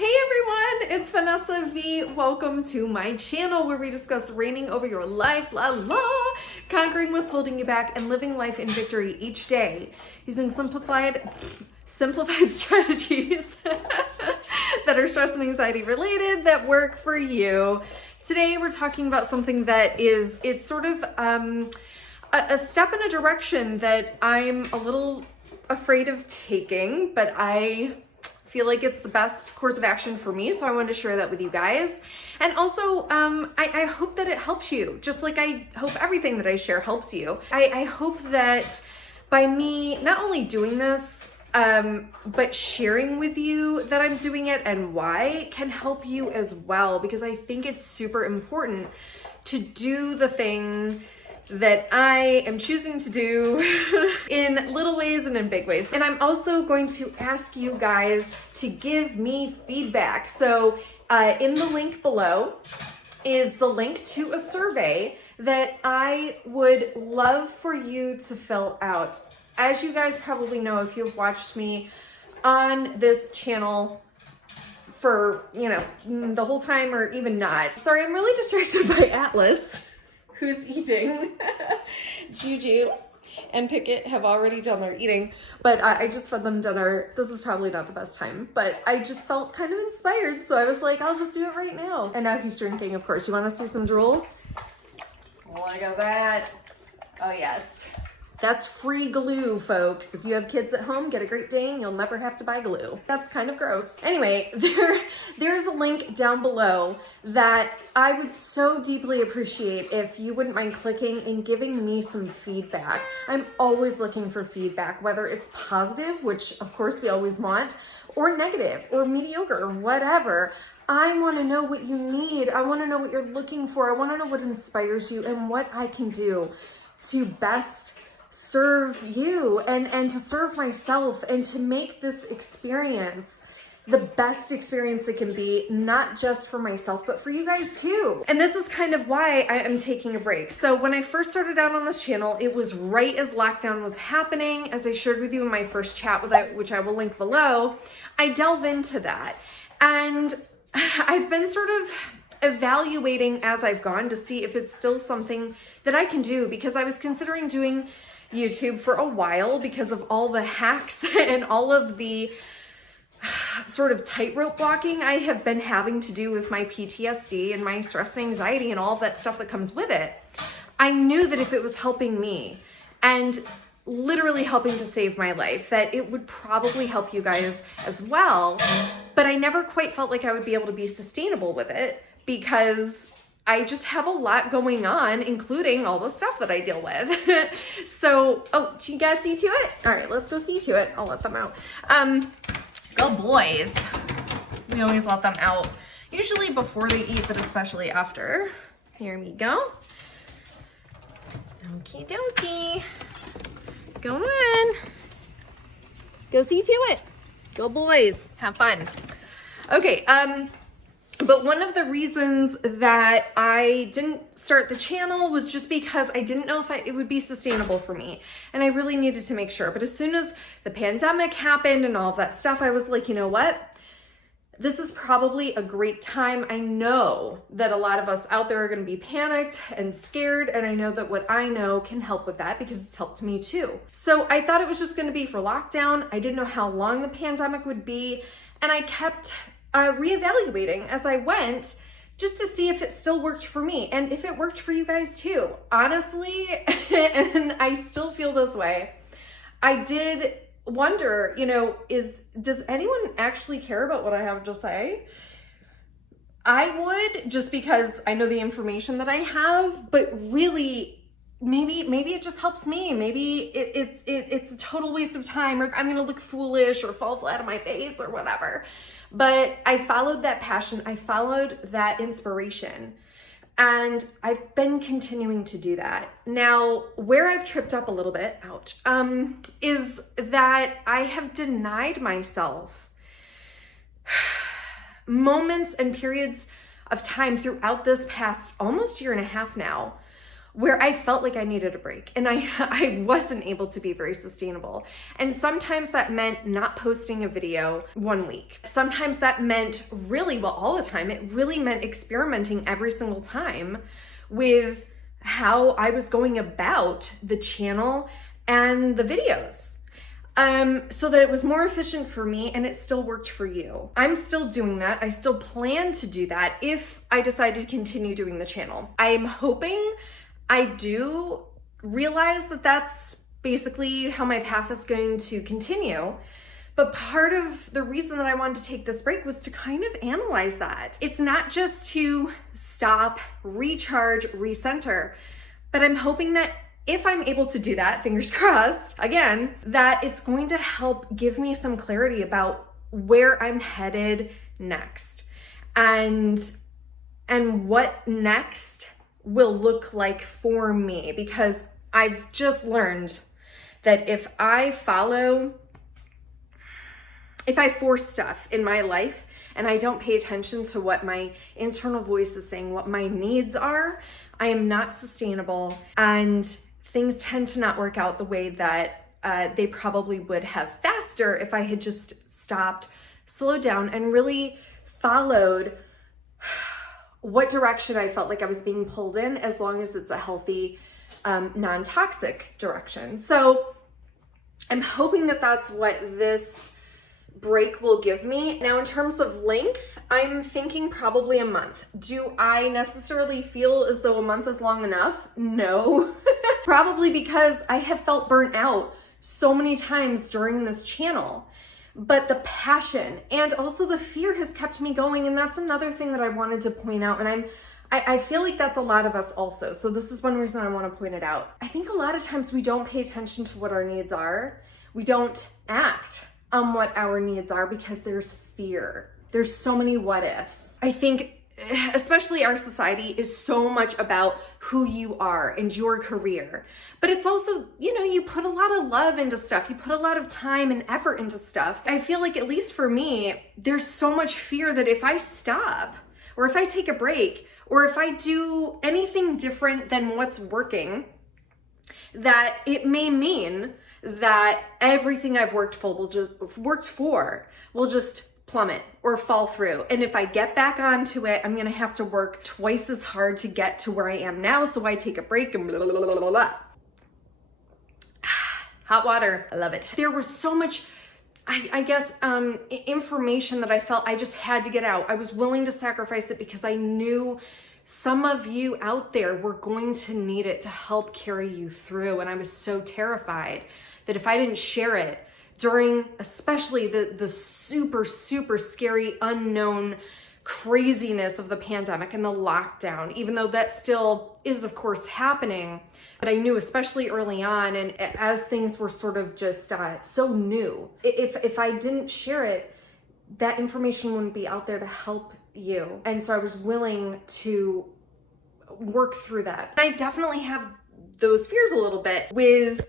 Hey everyone, it's Vanessa V. Welcome to my channel where we discuss reigning over your life, conquering what's holding you back, and living life in victory each day using simplified strategies that are stress and anxiety related that work for you. Today we're talking about something that it's sort of a step in a direction that I'm a little afraid of taking, but I feel like it's the best course of action for me, so I wanted to share that with you guys. And also, I hope that it helps you, just like I hope everything that I share helps you. I hope that by me not only doing this, but sharing with you that I'm doing it and why can help you as well, because I think it's super important to do the thing that I am choosing to do in little ways and in big ways. And I'm also going to ask you guys to give me feedback. So in the link below is the link to a survey that I would love for you to fill out. As you guys probably know, if you've watched me on this channel for, the whole time or even not. Sorry, I'm really distracted by Atlas, who's eating. Juju and Pickett have already done their eating, but I just fed them dinner. This is probably not the best time, but I just felt kind of inspired, so I was like, I'll just do it right now. And now he's drinking, of course. You want to see some drool? Look at that. Oh yes. That's free glue, folks. If you have kids at home, get a Great Dane. You'll never have to buy glue. That's kind of gross. Anyway, there's a link down below that I would so deeply appreciate if you wouldn't mind clicking and giving me some feedback. I'm always looking for feedback, whether it's positive, which of course we always want, or negative, or mediocre, or whatever. I want to know what you need. I want to know what you're looking for. I want to know what inspires you and what I can do to best serve you and to serve myself and to make this experience the best experience it can be, not just for myself, but for you guys too. And this is kind of why I am taking a break. So when I first started out on this channel, it was right as lockdown was happening. As I shared with you in my first chat, which I will link below, I delve into that. And I've been sort of evaluating as I've gone to see if it's still something that I can do, because I was considering doing YouTube for a while because of all the hacks and all of the sort of tightrope walking I have been having to do with my PTSD and my stress and anxiety and all of that stuff that comes with it. I knew that if it was helping me and literally helping to save my life, that it would probably help you guys as well. But I never quite felt like I would be able to be sustainable with it because I just have a lot going on, including all the stuff that I deal with. So, oh, do you guys see to it? All right, let's go see to it. I'll let them out. Go boys. We always let them out, usually before they eat, but especially after. Here we go. Okie dokie. Go on. Go see to it. Go boys. Have fun. Okay, but one of the reasons that I didn't start the channel was just because I didn't know if it would be sustainable for me. And I really needed to make sure. But as soon as the pandemic happened and all of that stuff, I was like, you know what? This is probably a great time. I know that a lot of us out there are going to be panicked and scared. And I know that what I know can help with that because it's helped me too. So I thought it was just going to be for lockdown. I didn't know how long the pandemic would be. And I kept reevaluating as I went just to see if it still worked for me and if it worked for you guys too. Honestly, and I still feel this way, I did wonder, does anyone actually care about what I have to say? I would, just because I know the information that I have, but really maybe it just helps me. Maybe it's a total waste of time, or I'm gonna look foolish or fall flat on my face or whatever. But I followed that passion, I followed that inspiration, and I've been continuing to do that. Now, where I've tripped up a little bit, ouch, is that I have denied myself moments and periods of time throughout this past almost year and a half now, where I felt like I needed a break and I wasn't able to be very sustainable. And sometimes that meant not posting a video 1 week. Sometimes that meant really, well, all the time, it really meant experimenting every single time with how I was going about the channel and the videos. So that it was more efficient for me and it still worked for you. I'm still doing that. I still plan to do that if I decide to continue doing the channel. I'm hoping I do realize that that's basically how my path is going to continue. But part of the reason that I wanted to take this break was to kind of analyze that. It's not just to stop, recharge, recenter, but I'm hoping that if I'm able to do that, fingers crossed, again, that it's going to help give me some clarity about where I'm headed next and what next will look like for me, because I've just learned that if I force stuff in my life and I don't pay attention to what my internal voice is saying, what my needs are, I am not sustainable, and things tend to not work out the way that they probably would have faster if I had just stopped, slowed down, and really followed what direction I felt like I was being pulled in, as long as it's a healthy, non-toxic direction. So I'm hoping that that's what this break will give me. Now, in terms of length, I'm thinking probably a month. Do I necessarily feel as though a month is long enough? No. Probably because I have felt burnt out so many times during this channel. But the passion and also the fear has kept me going, and that's another thing that I wanted to point out. And I feel like that's a lot of us also. So this is one reason I want to point it out. I think a lot of times we don't pay attention to what our needs are. We don't act on what our needs are because there's fear. There's so many what ifs. I think especially our society is so much about who you are and your career. But it's also, you put a lot of love into stuff. You put a lot of time and effort into stuff. I feel like, at least for me, there's so much fear that if I stop, or if I take a break, or if I do anything different than what's working, that it may mean that everything I've worked for will just plummet or fall through. And if I get back onto it, I'm gonna have to work twice as hard to get to where I am now. So I take a break and blah, blah, blah, blah, blah. Hot water, I love it. There was so much, I guess, information that I felt I just had to get out. I was willing to sacrifice it because I knew some of you out there were going to need it to help carry you through. And I was so terrified that if I didn't share it during especially the super, super scary, unknown craziness of the pandemic and the lockdown, even though that still is, of course, happening. But I knew, especially early on, and as things were sort of just so new, if I didn't share it, that information wouldn't be out there to help you. And so I was willing to work through that. I definitely have those fears a little bit with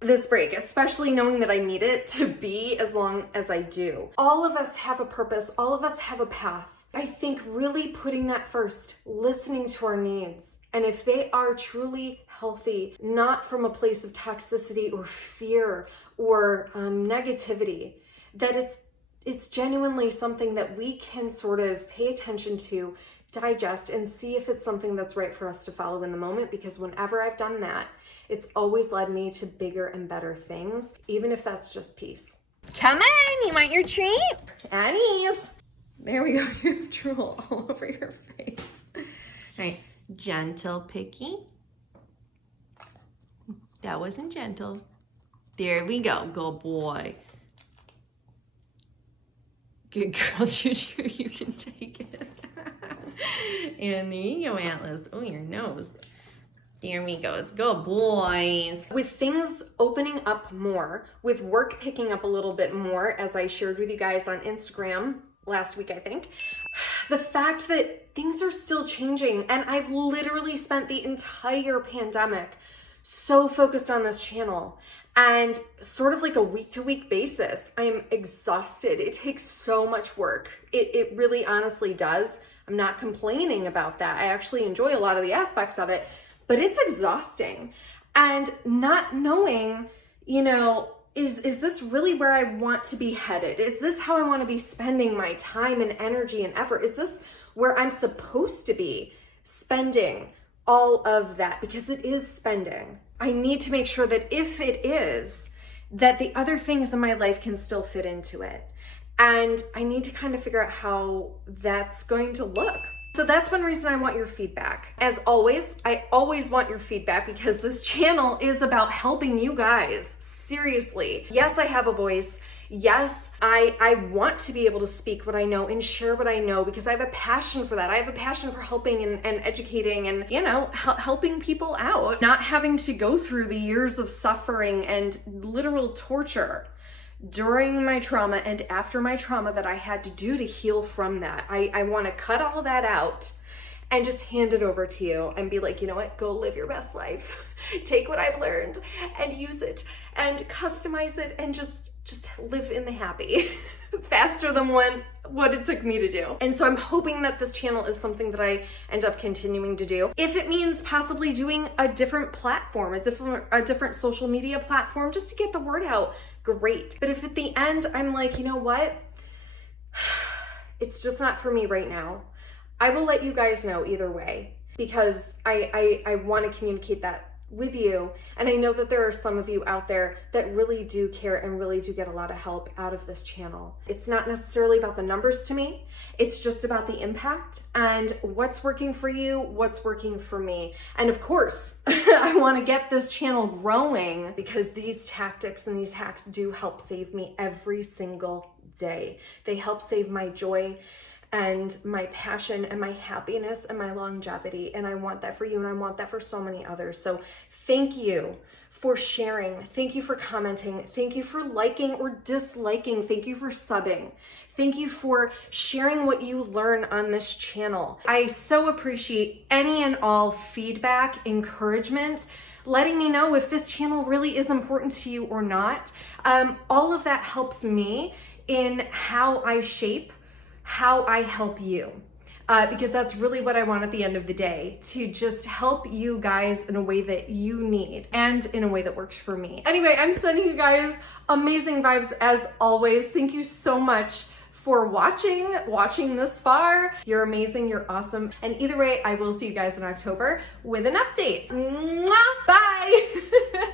this break, especially knowing that I need it to be as long as I do. All of us have a purpose. All of us have a path. I think really putting that first, listening to our needs, and if they are truly healthy, not from a place of toxicity or fear or negativity, that it's genuinely something that we can sort of pay attention to, digest, and see if it's something that's right for us to follow in the moment. Because whenever I've done that, it's always led me to bigger and better things, even if that's just peace. Come on, you want your treat? Annie's. There we go. You have drool all over your face. All right, gentle picky. That wasn't gentle. There we go. Good boy. Good girl, Juju. You can take it. And there you go, Atlas. Oh, your nose. There we go. It's good boys. With things opening up more, with work picking up a little bit more, as I shared with you guys on Instagram last week, I think, the fact that things are still changing, and I've literally spent the entire pandemic so focused on this channel, and sort of like a week-to-week basis, I'm exhausted. It takes so much work. It really honestly does. I'm not complaining about that. I actually enjoy a lot of the aspects of it, but it's exhausting. And not knowing, you know, is this really where I want to be headed? Is this how I want to be spending my time and energy and effort? Is this where I'm supposed to be spending all of that? Because it is spending. I need to make sure that if it is, that the other things in my life can still fit into it. And I need to kind of figure out how that's going to look. So that's one reason I want your feedback. As always, I always want your feedback because this channel is about helping you guys. Seriously. Yes, I have a voice. Yes, I want to be able to speak what I know and share what I know because I have a passion for that. I have a passion for helping and educating and, you know, helping people out. Not having to go through the years of suffering and literal torture during my trauma and after my trauma that I had to do to heal from that. I want to cut all that out and just hand it over to you and be like, you know what, go live your best life. Take what I've learned and use it and customize it and just live in the happy faster than what it took me to do. And so I'm hoping that this channel is something that I end up continuing to do. If it means possibly doing a different platform, a different social media platform, just to get the word out, great. But if at the end I'm like, you know what, it's just not for me right now, I will let you guys know either way because I want to communicate that with you. And I know that there are some of you out there that really do care and really do get a lot of help out of this channel. It's not necessarily about the numbers to me. It's just about the impact and what's working for you, what's working for me. And of course, I want to get this channel growing because these tactics and these hacks do help save me every single day. They help save my joy and my passion and my happiness and my longevity. And I want that for you and I want that for so many others. So thank you for sharing. Thank you for commenting. Thank you for liking or disliking. Thank you for subbing. Thank you for sharing what you learn on this channel. I so appreciate any and all feedback, encouragement, letting me know if this channel really is important to you or not. All of that helps me in how I shape how I help you. Because that's really what I want at the end of the day, to just help you guys in a way that you need and in a way that works for me. Anyway, I'm sending you guys amazing vibes as always. Thank you so much for watching this far. You're amazing, you're awesome. And either way, I will see you guys in October with an update. Mwah! Bye.